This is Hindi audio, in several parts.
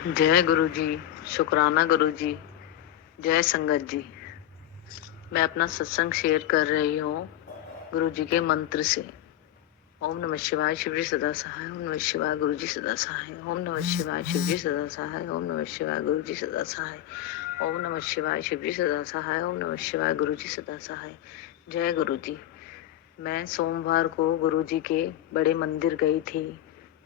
जय गुरु जी। शुक्राना गुरु जी। जय संगत जी। मैं अपना सत्संग शेयर कर रही हूँ गुरु जी के मंत्र से। ओम नमः शिवाय, शिव जी सदा सहाय। ओम नमः शिवाय, गुरु जी सदा सहाय। ओम नमः शिवाय, शिव जी सदा सहाय। ओम नमः शिवाय, गुरु जी सदा सहाय। ओम नमः शिवाय, शिव जी सदा सहाय। ओम नमः शिवाय, गुरु जी सदा सहाय। जय गुरु जी। मैं सोमवार को गुरु जी के बड़े मंदिर गई थी।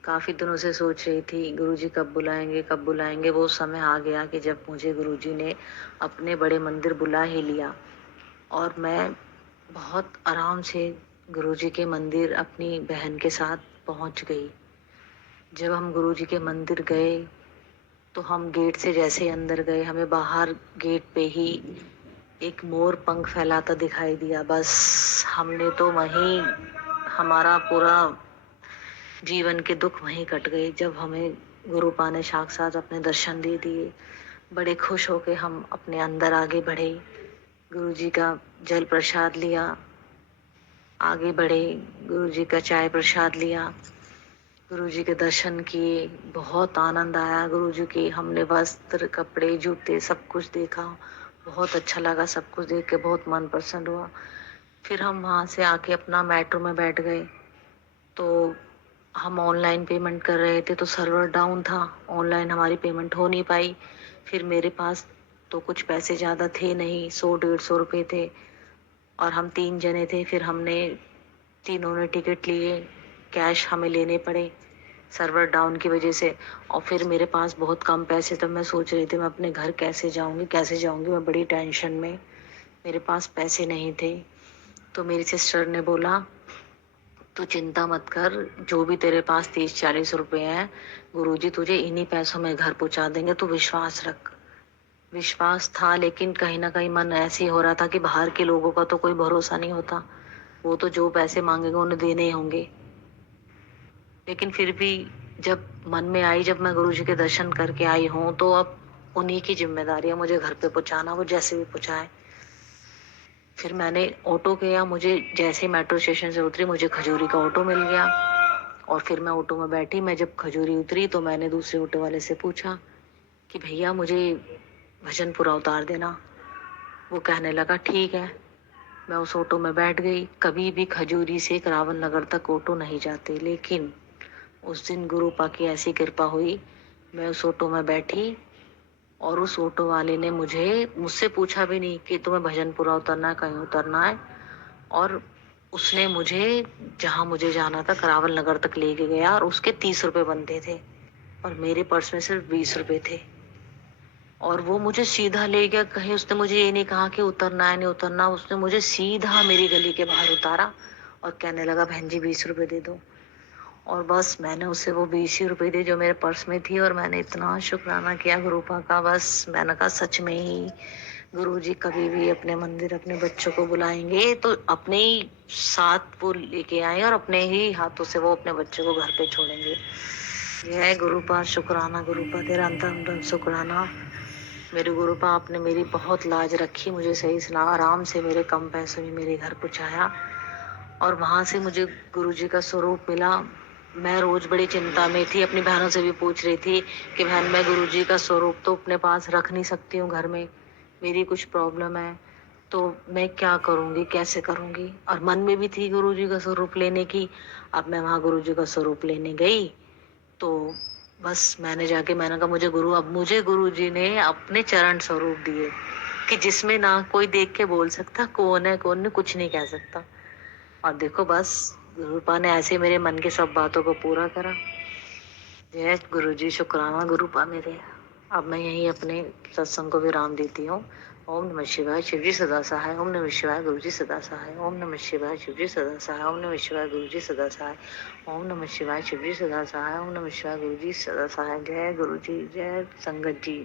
काफी दिनों से सोच रही थी गुरुजी कब बुलाएंगे कब बुलाएंगे। वो समय आ गया कि जब मुझे गुरुजी ने अपने बड़े मंदिर बुला ही लिया और मैं बहुत आराम से गुरुजी के मंदिर अपनी बहन के साथ पहुंच गई। जब हम गुरुजी के मंदिर गए तो हम गेट से जैसे अंदर गए, हमें बाहर गेट पे ही एक मोर पंख फैलाता दिखाई दिया। बस हमने तो वहीं, हमारा पूरा जीवन के दुख वहीं कट गए जब हमें गुरुपा ने साक्षात अपने दर्शन दे दिए। बड़े खुश होके हम अपने अंदर आगे बढ़े, गुरुजी का जल प्रसाद लिया, आगे बढ़े, गुरुजी का चाय प्रसाद लिया, गुरुजी के दर्शन किए। बहुत आनंद आया गुरुजी के। हमने वस्त्र, कपड़े, जूते सब कुछ देखा। बहुत अच्छा लगा, सब कुछ देख के बहुत मन प्रसन्न हुआ। फिर हम वहां से आके अपना मेट्रो में बैठ गए। तो हम ऑनलाइन पेमेंट कर रहे थे तो सर्वर डाउन था, ऑनलाइन हमारी पेमेंट हो नहीं पाई। फिर मेरे पास तो कुछ पैसे ज़्यादा थे नहीं, 100-150 रुपये थे और हम 3 जने थे। फिर हमने तीनों ने टिकट लिए, कैश हमें लेने पड़े सर्वर डाउन की वजह से। और फिर मेरे पास बहुत कम पैसे, तब मैं सोच रही थी मैं अपने घर कैसे जाऊंगी कैसे जाऊंगी, मैं बड़ी टेंशन में, मेरे पास पैसे नहीं थे। तो मेरी सिस्टर ने बोला तू चिंता मत कर, जो भी तेरे पास 30-40 रुपए हैं गुरुजी तुझे इन्हीं पैसों में घर पहुंचा देंगे, तू विश्वास रख। विश्वास था, लेकिन कहीं ना कहीं मन ऐसे ही हो रहा था कि बाहर के लोगों का तो कोई भरोसा नहीं होता, वो तो जो पैसे मांगेंगे उन्हें देने ही होंगे। लेकिन फिर भी जब मन में आई, जब मैं गुरुजी के दर्शन करके आई हूँ तो अब उन्हीं की जिम्मेदारी है मुझे घर पे पहुंचाना, वो जैसे भी पहुंचाए। फिर मैंने ऑटो किया, मुझे जैसे मेट्रो स्टेशन से उतरी मुझे खजूरी का ऑटो मिल गया और फिर मैं ऑटो में बैठी। मैं जब खजूरी उतरी तो मैंने दूसरे ऑटो वाले से पूछा कि भैया मुझे भजनपुरा उतार देना। वो कहने लगा ठीक है। मैं उस ऑटो में बैठ गई। कभी भी खजूरी से करावन नगर तक ऑटो नहीं जाते, लेकिन उस दिन गुरुपा की ऐसी कृपा हुई, मैं उस ऑटो में बैठी और उस ऑटो वाले ने मुझसे पूछा भी नहीं कि तुम्हें भजनपुरा उतरना है, कहीं उतरना है। और उसने मुझे जहां मुझे जाना था करावल नगर तक लेके गया और उसके 30 रुपए बनते थे और मेरे पर्स में सिर्फ 20 रुपए थे। और वो मुझे सीधा ले गया, कहीं उसने मुझे ये नहीं कहा कि उतरना है नहीं उतरना, उसने मुझे सीधा मेरी गली के बाहर उतारा और कहने लगा बहन जी 20 रुपए दे दो। और बस मैंने उसे वो 20 ही रुपए दिए जो मेरे पर्स में थी और मैंने इतना शुक्राना किया गुरुपा का। बस मैंने कहा सच में ही गुरुजी कभी भी अपने मंदिर अपने बच्चों को बुलाएंगे तो अपने ही साथ वो लेके आए और अपने ही हाथों से वो अपने बच्चों को घर पे छोड़ेंगे। जय गुरुपा, शुक्राना गुरुपा, तेरा अंतम शुक्राना। मेरे गुरुपा, आपने मेरी बहुत लाज रखी, मुझे सही सलाह आराम से मेरे कम पैसों में मेरे घर पहुंचाया और वहां से मुझे गुरुजी का स्वरूप मिला। मैं रोज बड़ी चिंता में थी, अपनी बहनों से भी पूछ रही थी कि बहन मैं गुरुजी का स्वरूप तो अपने पास रख नहीं सकती हूँ घर में, मेरी कुछ प्रॉब्लम है तो मैं क्या करूंगी कैसे करूंगी। और मन में भी थी गुरुजी का स्वरूप लेने की। अब मैं वहां गुरुजी का स्वरूप लेने गई तो बस मैंने जाके मैंने कहा अब मुझे गुरुजी ने अपने चरण स्वरूप दिए कि जिसमें ना कोई देख के बोल सकता कौन है कौन नहीं, कुछ नहीं कह सकता। और देखो बस गुरुपा ने ऐसे मेरे मन की सब बातों को पूरा करा। जय गुरुजी, शुक्राना गुरुपा मेरे। अब मैं यही अपने सत्संग को विराम देती हूँ। ओम नमः शिवाय, शिवजी सदा सहाय। ओम नमः शिवाय, गुरुजी सदा सहाय। ओम नमः शिवाय, शिवजी सदा सहाय। ओम नमः शिवाय, गुरुजी सदा सहाय। ओम नमः शिवाय, शिवजी सदा सहाय। ओम नमः शिवाय, गुरुजी सदा सहाय। जय गुरुजी, जय संगत जी।